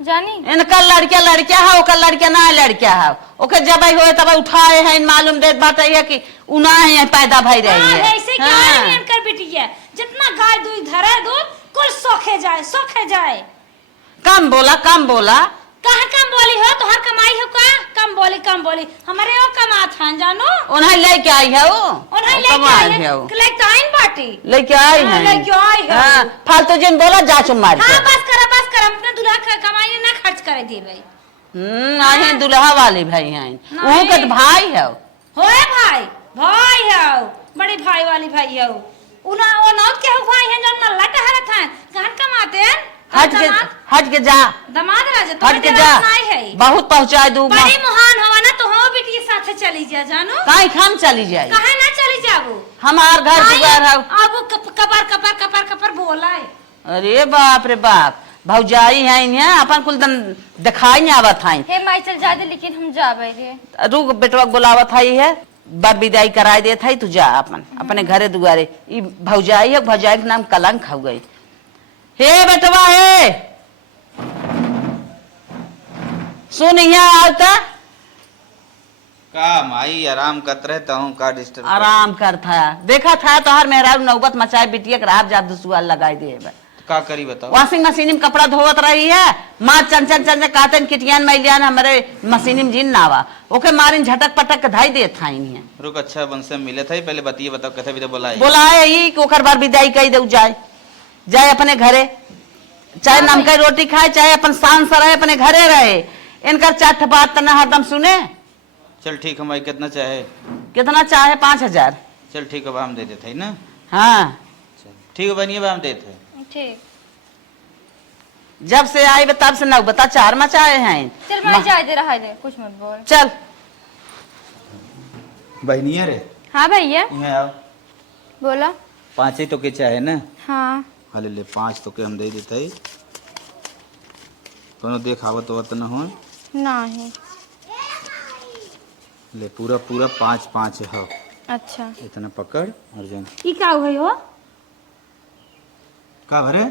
जानी इनका लड़किया लड़किया है, ओकर लड़किया ना लड़किया है। ओके जब हो तब उठाए है, मालूम देत बात है कि उना है पैदा भई रही है। ऐसे क्या है इनकर बिटिया, जितना गाय दूध धरे दूध कुल सोखे जाए। कम बोला कहाँ कम बोली हो, तो हर कमाई हो का कम बोली हमारे वो कमात हैं जानो। उन्हें लेके आई है वो, उन्हें कमाई लेके है वो, लेके आई बाटी लेके आई है। लेके आई है। हाँ, फालतू जिन बोला जा चुम मार के। हाँ बस कर अपने दूल्हा का कमाई ना खर्च करे दी भाई। आई दुल्हा वाली भाई हैं, वो के तो भाई है। होए भाई है, बड़ी भाई वाली भाई है। उना वो नौत के हो भाई हैं जो नल्ला टहरत हैं, कहाँ कमाते हैं। हट के जा, दमाद राजा तो हट के जा, बहुत पहुंचाए दू। बड़ी महान हवा ना तो हो बेटी के साथ चली जा जानो। कहीं हम चली जाए, कहाँ ना चली जाबो, हमार घर दुआर है। अब वो कपर बोला है। अरे बाप रे बाप, भौजाई है इन्हें अपन कुल दिखाई नहीं आवत है। हे माई चल जा दे, लेकिन हम जाबे रे। रुक बेटवा बुलावत है, बाप विदाई कराई देत है। तू जा अपने घरे दुआरे। ई भौजाई है, भौजाई के नाम कलंक हो गई। हे बेटवा हे, सुन यहाँ आता का माई आराम करत रहता हूँ, का डिस्टर्ब आराम कर था। देखा था तो हर मेहरा नौबत मचाए बिटिया के रात जादू सुआल लगाई दे। का करी बताओ। वॉशिंग मशीन में कपड़ा धोवत रही है, माँ चंचन कहते किटियान मैलियान हमारे मशीन में जीन नावा, ओके मारिन झटक पटक के धाई देत था। रुक, अच्छा बन से मिले थे, पहले बतिए बताओ कैसे भी बोला बोलाए ही कि ओकर बार विदाई कही दे जाए अपने घरे, चाहे नमक रोटी खाए, चाहे अपन शान से रहे, अपने घरे रहे। इनका चाट बात तना हरदम सुने। चल ठीक है भाई, कितना चाहे 5000। चल ठीक है, हम दे देते है ना। हाँ ठीक है बनिए, हम देते ठीक। जब से आई तब से 9 बता 4 मचाए हैं। चल मैं जा दे रहा है, कुछ मत बोल। चल बहनिया रे। हाँ भैया यहाँ आओ। बोला। 5 ही तो के चाहे ना। हाँ हाले ले 5 तो के हम दे देते है। कोनो देखावत वत न हो नहीं। ले पूरा 5 है। अच्छा इतना पकड़ और जान। ई का हुई हो, का भरे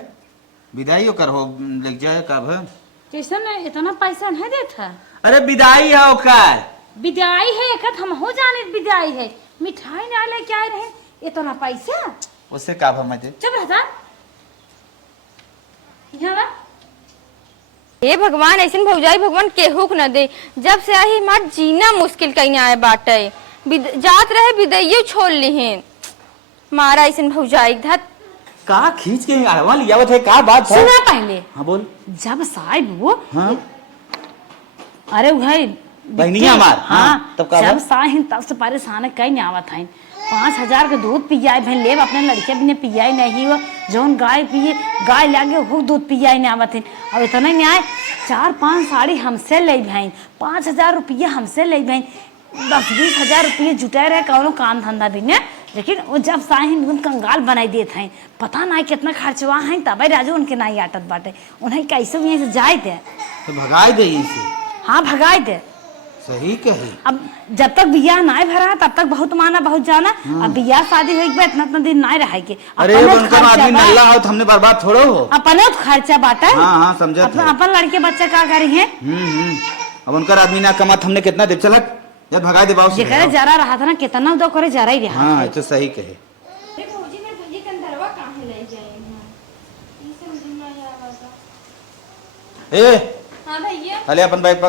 विदाई कर हो लग जाए का भर। कैसे ना इतना पैसा नहीं देता। अरे विदाई है ओकर। विदाई है एक हम हो जाने विदाई है, मिठाई ना लेके आए रहे इतना पैसा। उससे का भर मत चुप रहता। यहाँ हे भगवान, ऐसे भौजाई भगवान केहू न दे। जब से आई मार जीना मुश्किल कहीं आए बाटे। जात रहे विदैयो छोड़ ली मारा ऐसे भौजाई धत। का खींच के आवा लियावत है, का बात है। सुना पहले। हाँ बोल। जब साहिब वो हाँ अरे भाई बहनिया मार। हाँ तब का जब साहिब तब से परेशान कहीं नहीं आवत है। 5000 का दूध पियाए भाई ले अपने लड़के भी ने पियाई नहीं हो, जौन गाय पिए गाय लागे वो दूध पियाई नहीं आवत है। अब इतना नहीं आए 4-5 साड़ी हमसे ले भाई, 5000 रुपया हमसे ले भाई, 10-20 हजार रुपये जुटाए रहे कौनो काम धंधा भी ने। लेकिन वो जब साहिब उन कंगाल बनाई देते हैं, पता नहीं कितना खर्चवा है, तब राजू उनके नहीं आटत बाटे। उन्हें कैसे यहाँ से जाए दे तो भगाए दे इनसे। हाँ भगाए दे। सही कही। अब जब तक बियाह नहीं भरा तब तक बहुत माना बहुत जाना। अब बियाह शादी हो इतना दिन नहीं रहेगी। अरे बनकर आदमी नल्ला हो तो हमने बर्बाद थोड़ो हो। अपने तो खर्चा बाटा। हाँ समझा। अपन लड़के बच्चे का करी है। अब उनका आदमी ना कमा हमने कितना दे चलक जब भगा दे बाबू। जेकरे जरा रहा था ना कितना दो करे जरा ही रहा। हाँ तो सही कहे। ए हाँ भैया। अले अपन बैग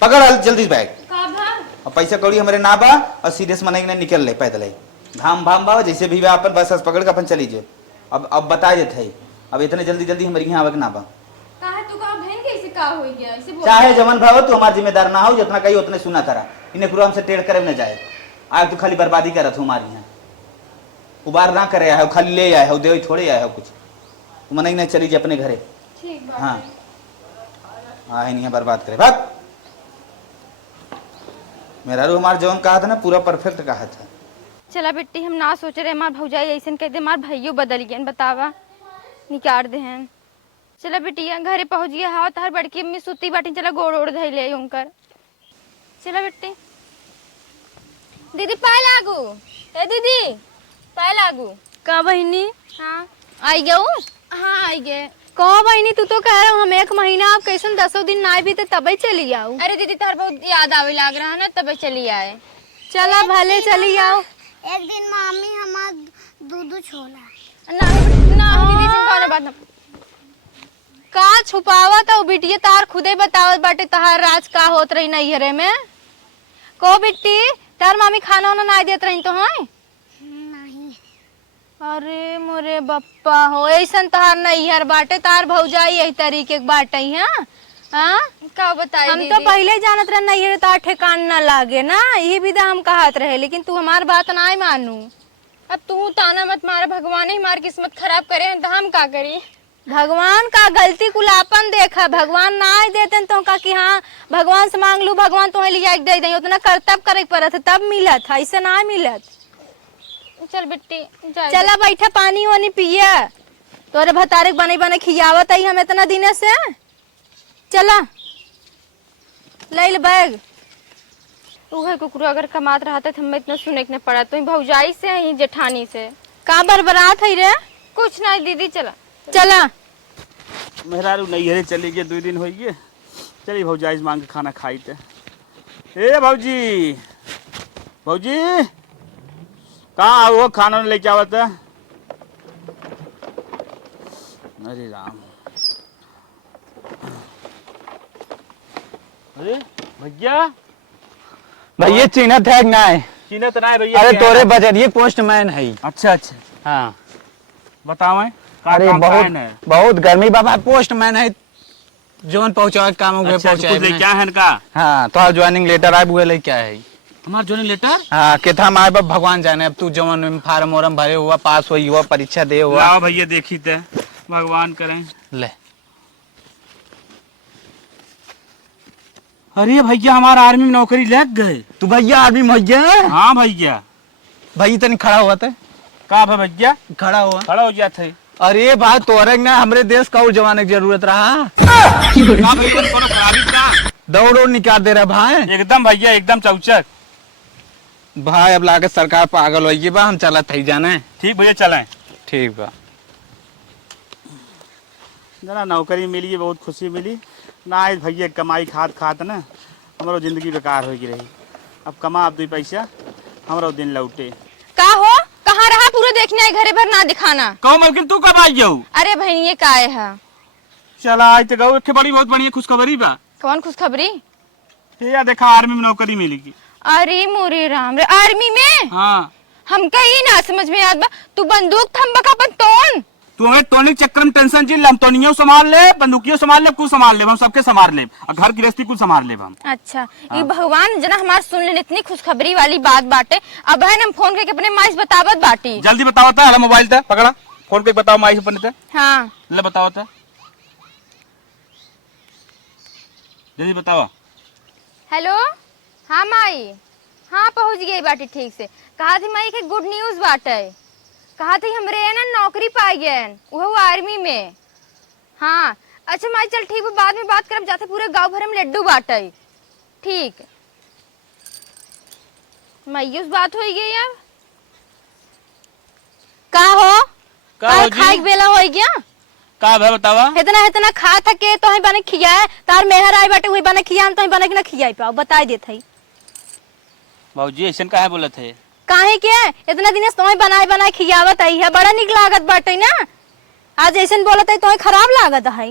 पकड़ जल्दी बैग। का भा? और पैसा कौड़ी हमारे ना बा और सीधे से मना निकल ले पैदल ही धाम भाम बा जैसे भी अपन बस पकड़ के अपन चली जाए। अब बता देते है, अब इतने जल्दी हमारे यहाँ आवे ना बा। कहा तू कहा बहन कैसे का हो गया ऐसे बोल। चाहे जमन भाव तू हमारा जिम्मेदार ना हो, जितना कही उतने सुना करा। इन्हें पूरा हमसे टेढ़ करे न जाए। आज तू खाली बर्बादी करत हो हमारी यहाँ, उबार ना करे आया हो, खाली ले आया हो, दे थोड़े आया हो कुछ। तू मना ही नहीं चली जाए अपने घरे। ठीक बात हाँ आए नहीं बर्बाद करे भाग। मेरा रू हमार जौन कहा था ना पूरा परफेक्ट कहा था। चला बेटी, हम ना सोच रहे मार भौजाई ऐसे कह दे मार भैयो बदल गए बतावा निकाल दे हैं। चला बेटिया घरे पहुंच गया। हाँ तार बड़की अम्मी सुती बाटी, चला गोड़ ओड़ धैले उनकर। चला बेटी। दीदी पाए लागू। ए दीदी पाए लागू। का बहिनी हाँ आई गऊ। हाँ आई गए। कहो बहनी तू तो कह रहा हूँ हम 1 महीना आप कैसे 10 दिन ना भी तो तब ही चली आओ। अरे दीदी तार बहुत याद आवे लाग रहा है ना, तब चली आए। चला भले चली आओ। एक दिन मामी हमार दूध छोला। ना दीदी से कौन बात ना। का छुपावा तो बिटिया तार खुदे बतावत बाटे तहार राज का होत रही नैहरे में। को बिट्टी तार मामी खाना वाना ना देत रही तो है? नहीं। अरे मोरे बप्पा हो, ऐसन तहार नैहर बाटे, तार भौजाई यही तरीके के बाटे हैं। हाँ का बताई हम दीदी? तो पहले जानत रहे नैहर तार ठेकान ना लागे ना, यही विदा हम कहत रहे, लेकिन तू हमार बात ना मानू। अब तू ताना मत मार, भगवान ही हमारी किस्मत खराब करे हैं तो हम का करी? भगवान का गलती कुलापन देखा, भगवान ना ही देते तो का कि हाँ भगवान से मांग लू, भगवान तुम्हें लिया दे दे, उतना कर्तव्य करे पड़त है तब मिलत है, ऐसे ना मिलत। चल बिट्टी जा। चला बैठा पानी वानी पिया, तोरे भतारे बने बने खियावत आई हम इतना दिन से। चला ले ले बैग। उहे कुकुर अगर कमात रहा तो हमें इतना सुने के न पड़ा, तो भौजाई से ही जेठानी से का बरबरात है रे? कुछ नहीं दीदी। चला चला मेहरारू नैहरे चली गए, 2 दिन हो गए। चलिए भौजाई से मांग के खाना खाई थे। ए भौजी, भौजी कहाँ वो खाना लेके आवत है? अरे राम, अरे भैया भैया चिन्हत है कि नहीं? चिन्ह तो नहीं भैया। अरे क्या तोरे है? बजरिए पोस्टमैन है। अच्छा अच्छा, हाँ बताओ अरे बहुत गर्मी बाबा, पोस्टमैन है जोन पहुंचावे काम हुए अच्छा, कुछ पहुंचाए लेके आए हैं का? हाँ तो ज्वाइनिंग लेटर आए हुए लेके आए है। हमारा ज्वाइनिंग लेटर? हाँ के था हमारे बाप भगवान जाने, अब तू जवन में फार्म वार्म भरे हुआ, पास हुई हुआ, परीक्षा दे हुआ। लाओ भैया देखी थे, भगवान करें। ले अरे भैया हमारा आर्मी में नौकरी लग गए। तू भैया आर्मी में गया? हाँ भैया। भैया तनी खड़ा हुआ था। का भैया? खड़ा हुआ। खड़ा हो गया थे। अरे भाई तोरे ना हमरे देश का और जवान की जरूरत रहा। का भैया कोनो खराबी का? दौड़ निकाल दे रहा भाई। एकदम भैया एकदम चौचक। भाई अब लागत सरकार पागल होगी बा, हम चलत थी जाने। ठीक भैया चलें। ठीक बा। जना नौकरी मिली है, बहुत खुशी मिली ना। आज भैया कमाई खात खात ना हमारो जिंदगी बेकार हो गई रही। अब कमा अब 2 पैसा हमारो दिन लौटे। का हो कहाँ रहा? पूरा देखने आए, घरे भर ना दिखाना। कहो मलकिन तू कब आई जाऊ? अरे बहन ये काहे है? चला आज तो गऊ बड़ी बहुत बढ़िया खुशखबरी बा। कौन खुशखबरी? ये देखा आर्मी में नौकरी मिलेगी। अरे मोरे राम रे, आर्मी में? हाँ हमका ही ना समझ में याद बा, तू बंदूक थम्बा का पत्तोन। तू हमें टोनिक चक्कर में टेंशन चिल, हम टोनियो संभाल ले, बंदूकियों संभाल ले, कुछ संभाल ले, हम सबके संभाल ले, और घर गृहस्थी कुछ संभाल ले हम। अच्छा ये भगवान जना हमार सुन ले, इतनी खुशखबरी वाली बात बाटे। अब है हम फोन करके अपने माई से बतावत बाटी। जल्दी बताओ था, हमारा मोबाइल था पकड़ा, फोन पे बताओ माई से अपने। हाँ ले बताओ था, जल्दी बताओ। हेलो, हाँ माई, हाँ पहुंच गई बाटी ठीक से। कहा थी माई के गुड न्यूज बाटे, कहा थी हमरे है ना नौकरी पाई गए, वो आर्मी में। हाँ अच्छा माई चल ठीक है, बाद में बात करब, जाते पूरे गांव भर में लड्डू बाटे। ठीक मायूस बात हो गई। अब का हो का हो जी? खाई बेला हो गया का भाई बतावा? इतना इतना खा था के तो बने खियाए, तार मेहर आई बाटे हुई बने खिया, तो बने के ना खियाई पाओ, बता देत है। भाजी ऐसा काहे बोलत है? काहे के इतना दिन से तुम्हें बनाए बनाए खियावत आई है, बड़ा निक लागत बाटे ना, आज ऐसे बोलत है तुम्हें खराब लागत है।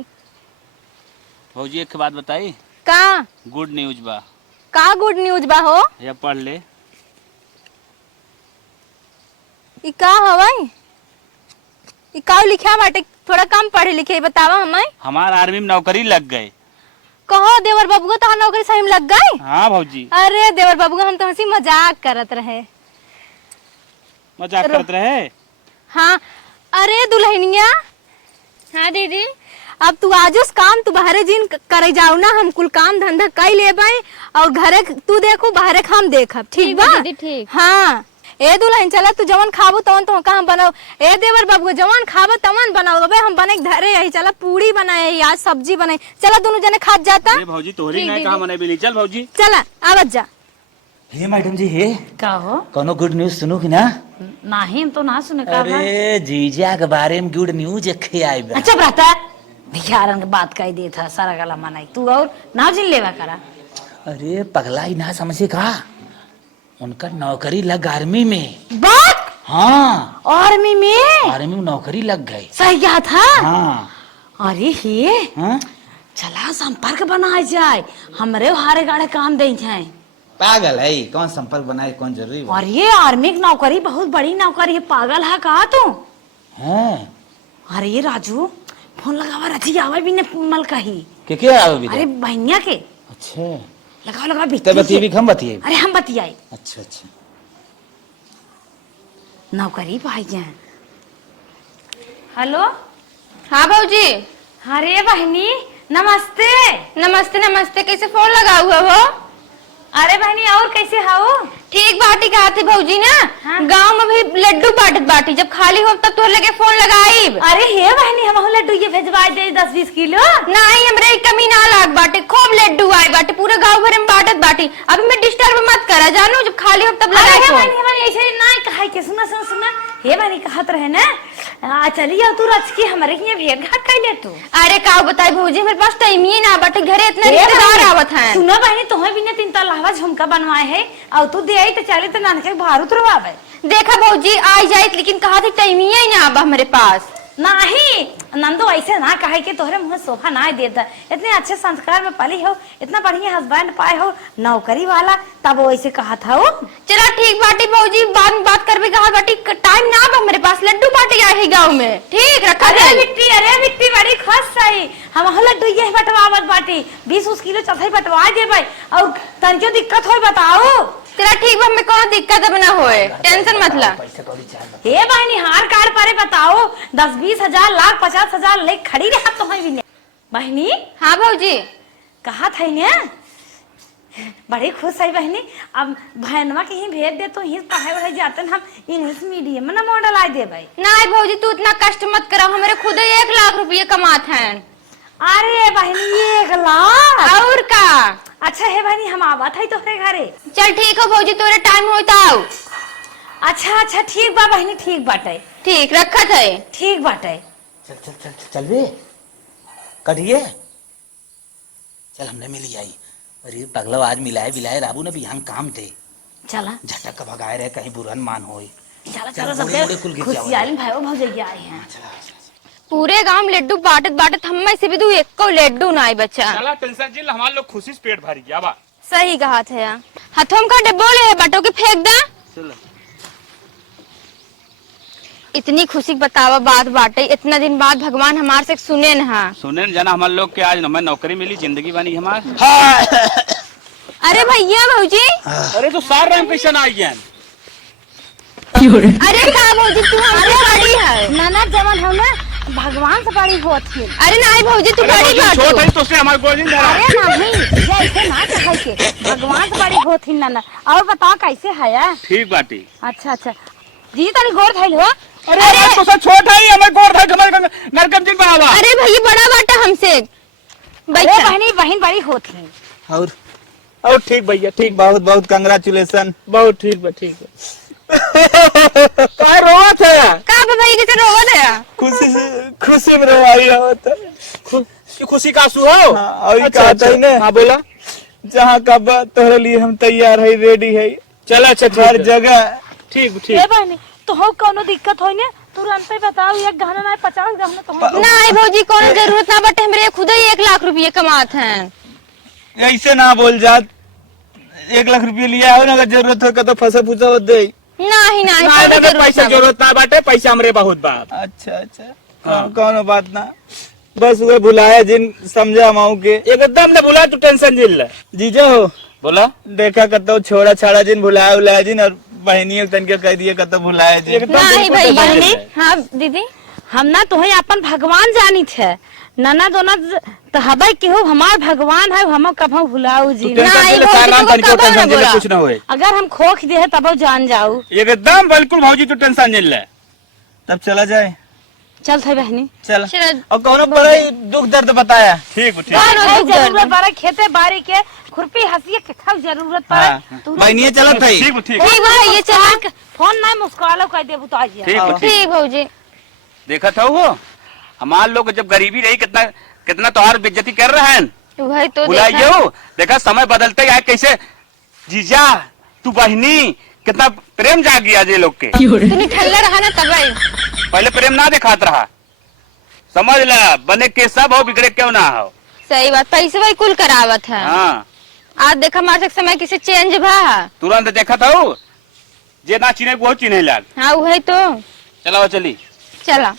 भाजी एक बात बताई, का गुड न्यूज बा। का गुड न्यूज बा हो? ये पढ़ ले। ई का हवाई? ई का लिखा बाटे? थोड़ा कम पढ़े लिखे बतावा हमें। हमारा आर्मी में नौकरी लग गए। कहो देवर बाबू को तो नौकरी सही में लग गई? हाँ भाजी। अरे देवर बाबू हम तो हंसी मजाक करत रहे। मजाक करते रहे? हाँ अरे दुल्हनिया। हाँ दीदी। अब तू आज उस काम तू बाहरे जिन करे जाओ ना, हम कुल काम धंधा कर ले बाई, और घरे तू देखू बाहरे हम देखब, ठीक बा? दीदी ठीक। हाँ ए दुल्हन चला, तू जवन खाबू तवन तो हम बनाओ। ए देवर बाबू जवन खाबो तवन बनाओ। बे हम बने धरे यही, चला पूरी बनाए, आज सब्जी बनाए, चला दोनों जने खात जाता। अरे भाजी तोहरी नहीं कहा मने भी नहीं। चल भाजी चला आवत जा। हे मैडम जी, हे का हो? कोनो गुड न्यूज सुनू कि ना? नहीं तो ना सुने का। अरे जीजा के बारे में गुड न्यूज एक आए बा। अच्छा रहता है भिखारन के बात कह दे था सारा गला मनाई तू और ना जिन लेवा करा। अरे पगला ही ना समझे का, उनका नौकरी लग आर्मी में। बात हाँ आर्मी में आर्मी में नौकरी लग गई। सही क्या था। हाँ अरे हे हाँ चला संपर्क बनाए जाए हमरे हारे गाड़े काम दे जाए। पागल है, कौन संपर्क बनाए कौन जरूरी बा? और ये आर्मी की नौकरी बहुत बड़ी नौकरी है, पागल है कहा तू। हैं अरे ये राजू फोन लगावा रची आवे भी ने मल कही के क्या आवे भी? अरे बहनिया के अच्छा लगाओ लगाओ ते बतिए भी हम बतिए। अरे हम बतियाए अच्छा अच्छा नौकरी पाई जाए। हेलो हाँ भौजी। अरे बहनी नमस्ते। नमस्ते नमस्ते, कैसे फोन लगा हुआ वो? अरे बहनी और कैसे हो? ठीक बाटी कहा थे भौजी ना। हाँ? गांव में भी लड्डू बांटत बाटी, जब खाली हो तब तोहर लगे फोन लगाई। अरे हे बहनी हम लड्डू ये भेजवा दे 10-20 किलो। नहीं हमरे एक कमी ना लाग बाटे, खूब लड्डू आए बाटे, पूरे गांव भर में बांटत बाटी। अभी मैं डिस्टर्ब मत करा जानू, जब खाली हो तब अरे लगाई हे फोन। बहनी हमारे ऐसे ना कहा के सुना सुना सुना हे बहनी कहत रहे ना चलिए तू रच के हमारे यहाँ भेंट घाट कर ले तू। अरे का बताई भौजी, मेरे पास टाइम ही ना बाटे, घरे इतने रिश्तेदार आवत हैं। सुनो बहनी तुम्हें भी ने 3 तलावा झुमका बनवाए है और तू दे आई तो चले तो नानके भार उतरवावे। देखा भौजी आ जाए, लेकिन कहा थी टाइम ही ना अब हमारे पास। नहीं नंदो ऐसे ना कहे कि तोहरे मुंह सोफा ना देता, इतने अच्छे संस्कार में पली हो, इतना बढ़िया हस्बैंड पाए हो नौकरी वाला, तब वो ऐसे कहा था वो। चला ठीक बाटी भौजी, बाद में बात कर भी कहा बाटी, टाइम ना अब हमारे पास, लड्डू बाटे आए है गाँव में। ठीक रखा अरे बिट्टी बड़ी खुश सही हम लड्डू ये बटवावत बाटी 20 किलो चौथाई बटवा दे भाई और तनिको दिक्कत हो बताओ। चला ठीक बा, हमें कोनो दिक्कत अब ना होए, टेंशन मत ला। हे बहनी हार कार्ड पर बताओ 10-20 हजार लाख 50 हजार ले खड़ी रहा तो है भी ने बहनी। हाँ भौजी कहा था ने बड़ी खुश है बहनी, अब बहनवा के ही भेज दे तो ही पढ़ाई वढ़ाई जाते हम इंग्लिश मीडियम में ना मॉडल आ दे भाई। नहीं भौजी तू इतना कष्ट मत करो, हमारे खुद 1 लाख रुपये कमात हैं। अरे बहनी 1 लाख और का। अच्छा है बहनी हम आवत है तोहरे घरे। चल ठीक है भौजी, तोरे टाइम हो तो आओ। अच्छा अच्छा ठीक बा बहनी, ठीक बाटे, ठीक रखत है। ठीक बाटे। चल चल चल चल बे कढ़िए चल हमने मिली आई। अरे पगलो आज मिलाए बिलाए राबू ने भी यहाँ काम थे, चला झटक का भगाए रहे कहीं बुरहन मान होए। चला चल, चला बूढ़े बूढ़े कुल सबके गिर जाओ। खुशियाली भाई भौजैया आए हैं। पूरे गांव में लड्डू बांटत बांटत हम में से भी तू एक को लड्डू ना आई बच्चा। चला टेंशन जिल, हमारे लोग खुशी से पेट भर गया बा। सही कहा था यार, हथों का डब्बो ले बटो के फेंक दा। इतनी खुशी बतावा बात बाटे, इतना दिन बाद भगवान हमार से सुने न। सुने न जाना हमारे लोग के आज हमें नौकरी मिली, जिंदगी बनी हमार। अरे भैया भौजी, अरे तो सार राम कैसे ना आई हैं? अरे का भौजी तू हमसे बड़ी है। नाना जवन हो ना भगवान से बड़ी होती है। अरे नहीं भौजी तू बड़ी बात छोट है तो उससे हमारे गोल्डन धरा। अरे नहीं ये ऐसे ना कहे के भगवान से बड़ी होती नाना। और बताओ कैसे है यार? ठीक बाटी। अच्छा अच्छा जी तारी गोर धैल हो। अरे तो सब छोट है, हमें गोर था हमारे नरकम जिन बनावा। अरे भैया बड़ा बाटा हमसे। अरे बहनी बहन बड़ी होती है। और ठीक भैया ठीक, बहुत बहुत कंग्रेचुलेशन। बहुत ठीक बा ठीक बा। काय रोवत है? का भैया कैसे रोवत है? खुशी में रवाई होता खुशी का आंसू हो। और कहता ही ना। हाँ बोला। जहाँ कब तोहरे लिए हम तैयार है, रेडी है। चला अच्छा हर जगह ठीक ए ठीक। बहनी तो हो कोनो दिक्कत होई ने तुरंत ही बताओ, एक गहना ना 50 गहना तो हो। नहीं भौजी कोनो जरूरत ना बटे, हमरे खुद ही 1 लाख रुपये कमात हैं। ऐसे ना बोल जात, 1 लाख रुपये लिया हो ना, अगर जरूरत हो तो फंसा फूसा हो दे। नहीं नहीं पैसा जरूरत ना बाटे, पैसा हमरे बहुत बात। अच्छा अच्छा कौनो बात ना, बस वो बुलाया जिन समझा माऊ के एकदम ने बुला, तू टेंशन जिल ले। जीजा हो बोला देखा कतो छोड़ा छाड़ा जिन भुलाया उलाया जिन और बहनियों तन के कह दिए कतो भुलाया जिन। नहीं भैया। बहनी हाँ दीदी हम ना तुम्हें अपन भगवान जानी थे नना दोना तो हबै केहू हमार भगवान है, हम कभो भुलाऊ जी। नहीं भौजी तो कबो ना बोला। कुछ ना होए। अगर हम खोख दे तब जान जाऊ। एकदम बिल्कुल भौजी तू टेंशन जिल ले। तब चला जाए। चल थे बहनी चल चल। और कौनो बड़ा दुख दर्द बताया। ठीक ठीक। जरूरत पड़े खेते बाड़ी के खुरपी हंसिए के खाओ जरूरत पड़े तू बहनिए चलत है। ठीक ठीक ठीक भैया चला। फोन ना मुस्कुरालो कह देबू तो आ जा। ठीक ठीक। ठीक भौजी। देखा था वो हमारे लोग जब गरीबी रही कितना कितना तोहार बेइज्जती कर रहे हैं। वही तो बुलाइयो देखा समय बदलते है कैसे। जीजा तू बहनी कितना प्रेम जाग गया ये लोग के। तूने ठल्ला रहा ना तब पहले प्रेम ना दिखात रहा, समझ ला। बने के सब हो बिगड़े क्यों ना हो। सही बात, पैसे वही कुल करावत है। हाँ आज देखा हमारे समय किसे चेंज भा। तुरंत देखा था जे ना चिन्हे वो चिन्हे लाग। हाँ वही तो। चला चली चला।